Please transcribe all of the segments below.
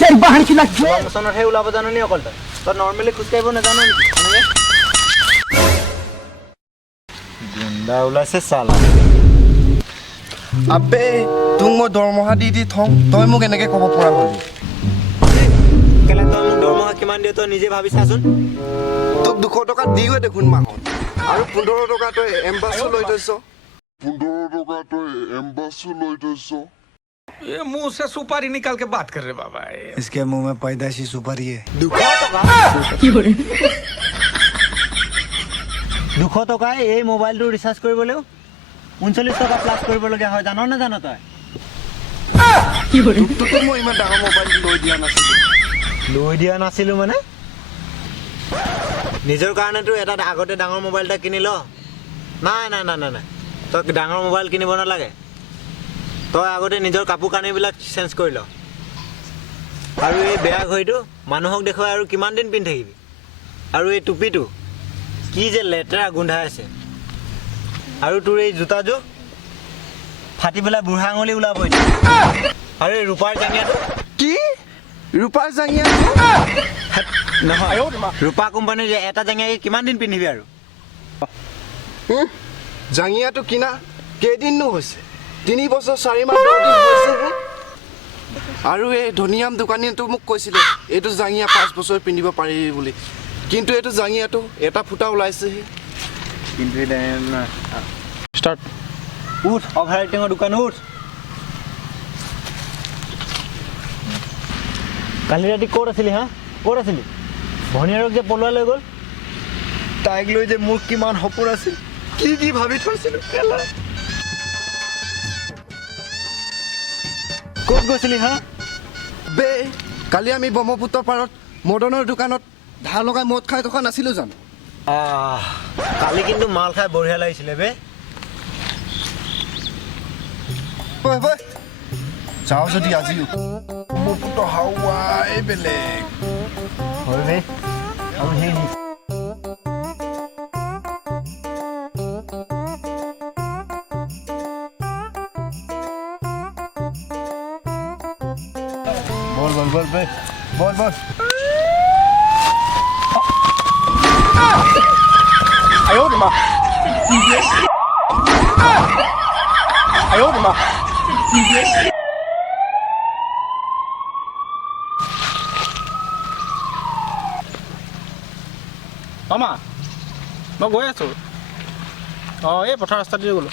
তেল বাহান কি লাগবে মছনত হে ওলাব জানো নি অকল তই নৰ্মেলি খোজ কাঢ়িব নাজানো নেকি গুণ্ডা ওলাইছে চালা আবে তোক মই দৰমহা দি থওঁ তই মোক এনেকে ক'ব পৰা হলি কেলে তই মোক দৰমহা কিমান দিয় তই নিজে ভাবি চাচোন তোক 200 টকা দিওৱে দেখোন মাহত আৰু 15 টকা তই এম্বাছো লৈ থৈছ 15 टका तो एम्बासु लोइटसो ये मुंह से सुपारी निकाल के बात कर रहे बाबा इसके मुंह में पैदाशी सुपारी है 200 টকা এই মোবাইলটো ৰিচাৰ্জ কৰিবলৈও 39 টকা প্লাস কৰিবলগীয়া হয় জানো না জানো তই তোক মই ইমান ডাঙৰ মোবাইল লৈ দিয়া নাছিলো মানে নিজৰ কাৰণেতো এটা আগতে ডাঙৰ মোবাইল এটা কিনি ল নাই তই ডাঙৰ মোবাইল কিনিব নালাগে তই আগতে নিজৰ কাপোৰ কানিবিলাক চেঞ্জ কৰি ল আৰু এই বেয়া ঘড়ীটো মানুহক দেখুৱাই আৰু কিমান দিন পিন্ধি থাকিবি আৰু এই টুপিটো কি যে লেতেৰা গোন্ধাই আছে আৰু তোৰ এই জোতাযোৰ ফাটি পেলাই বুঢ়া আঙুলি ওলাব এতিয়া আৰু এই ৰূপাৰ জাঙিয়াটো কি ৰূপাৰ জাঙিয়া নহয় ৰূপা কোম্পানীৰ যে এটা জাঙিয়াকে কিমান দিন পিন্ধিবি আৰু জাঙিয়াটো কিনা কেইদিননো হৈছে 3 বছৰ 4 মাহ 10 দিন হৈছেহে আৰু এই ধনিয়াম দোকানীটো মোক কৈছিলে এইটো জাঙিয়া 5 বছৰ পিন্ধিব পাৰি বুলি কিন্তু এইটো জাঙিয়াটো এটা ফুটা ওলাইছেহে কিন্তু ষ্টাৰ্ট উঠ অভাৰৰাইটিঙৰ দোকান উঠ কালি ৰাতি ক'ত আছিলি ক'ত আছিলি ভনীয়াৰক যে পলোৱা লৈ গ'ল তাইক লৈ যে মোৰ কিমান সপোন আছিল কি ভাবি থৈছিলো ক'ত গৈছিলি বে কালি আমি ব্ৰহ্মপুত্ৰ পাৰত মদনৰ দোকানত ধাৰ লগাই মদ খাই থকা নাছিলো জানো কালি কিন্তু মাল খাই বঢ়িয়া লাগিছিলে বে যাওঁ যদি আজিও ব্ৰহ্মপুত্ৰ হাৱাই বেলেগ হয় বে আৰু সেই বল বে বল আয়ো মা মামা মই গৈ আছো এই পথাৰ ৰাস্তা দিয়ে গ'লো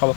হ'ব